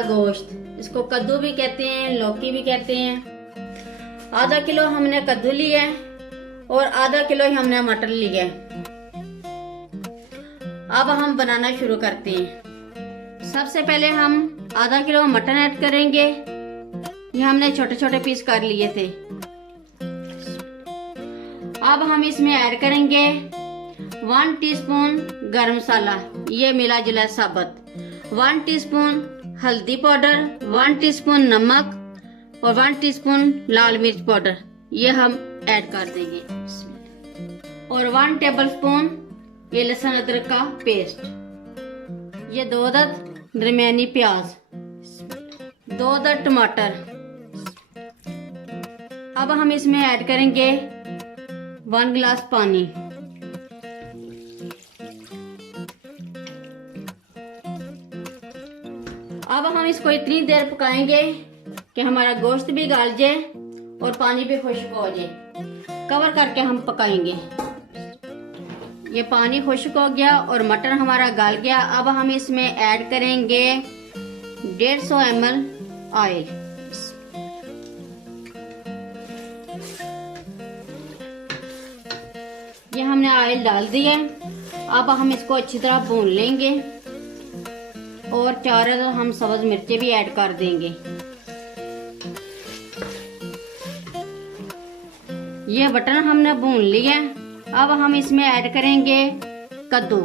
हरा गोश्त, इसको कद्दू भी कहते हैं, लौकी भी कहते हैं। आधा किलो हमने कद्दू लिया है और आधा किलो ही हमने मटर लिया है। अब हम बनाना शुरू करते हैं। सबसे पहले हम आधा किलो मटन ऐड करेंगे। ये हमने छोटे छोटे पीस कर लिए थे। अब हम इसमें ऐड करेंगे 1 टीस्पून गरम मसाला, ये मिला जुला साबुत, 1 टीस्पून हल्दी पाउडर, 1 टीस्पून नमक और 1 टीस्पून लाल मिर्च पाउडर, ये हम ऐड कर देंगे। और 1 टेबलस्पून ये लहसुन अदरक का पेस्ट, ये 2 अदद दरमियानी प्याज, 2 अदद टमाटर। अब हम इसमें ऐड करेंगे 1 गिलास पानी। अब हम इसको इतनी देर पकाएंगे कि हमारा गोश्त भी गाल जाए और पानी भी खुश्क हो जाए। कवर करके हम पकाएंगे। ये पानी खुश्क हो गया और मटन हमारा गल गया। अब हम इसमें ऐड करेंगे 150 ml ऑयल। ये हमने ऑयल डाल दिया। अब हम इसको अच्छी तरह भून लेंगे और 4 हम सब्ज मिर्चें भी ऐड कर देंगे। ये बटन हमने भून लिया। अब हम इसमें ऐड करेंगे कद्दू।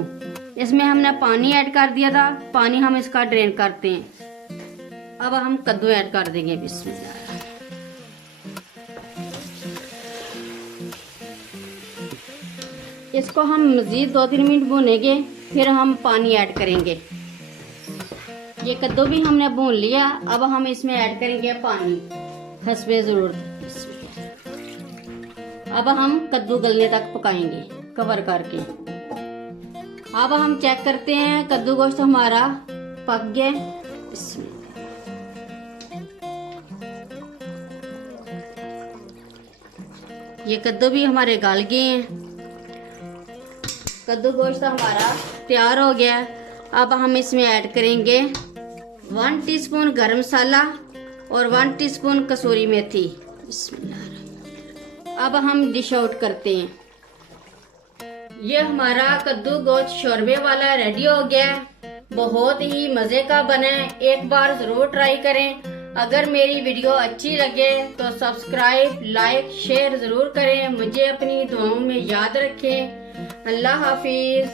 इसमें हमने पानी ऐड कर दिया था, पानी हम इसका ड्रेन करते हैं। अब हम कद्दू ऐड कर देंगे। बिस्मिल्लाह। इसको हम मजीद 2-3 मिनट भूनेंगे, फिर हम पानी ऐड करेंगे। ये कद्दू भी हमने भून लिया। अब हम इसमें ऐड करेंगे पानी हस्बे ज़रूरत। अब हम कद्दू गलने तक पकाएंगे कवर करके। अब हम चेक करते हैं कद्दू गोश्त हमारा पक गया। ये कद्दू भी हमारे गल गए हैं। कद्दू गोश्त हमारा तैयार हो गया। अब हम इसमें ऐड करेंगे 1 टीस्पून गरम मसाला और 1 टीस्पून कसूरी मेथी। अब हम डिश आउट करते हैं। ये हमारा कद्दू गोश्त शोरबे वाला रेडी हो गया। बहुत ही मज़े का बना है, एक बार ज़रूर ट्राई करें। अगर मेरी वीडियो अच्छी लगे तो सब्सक्राइब, लाइक, शेयर ज़रूर करें। मुझे अपनी दुआओं में याद रखें। अल्लाह हाफिज़।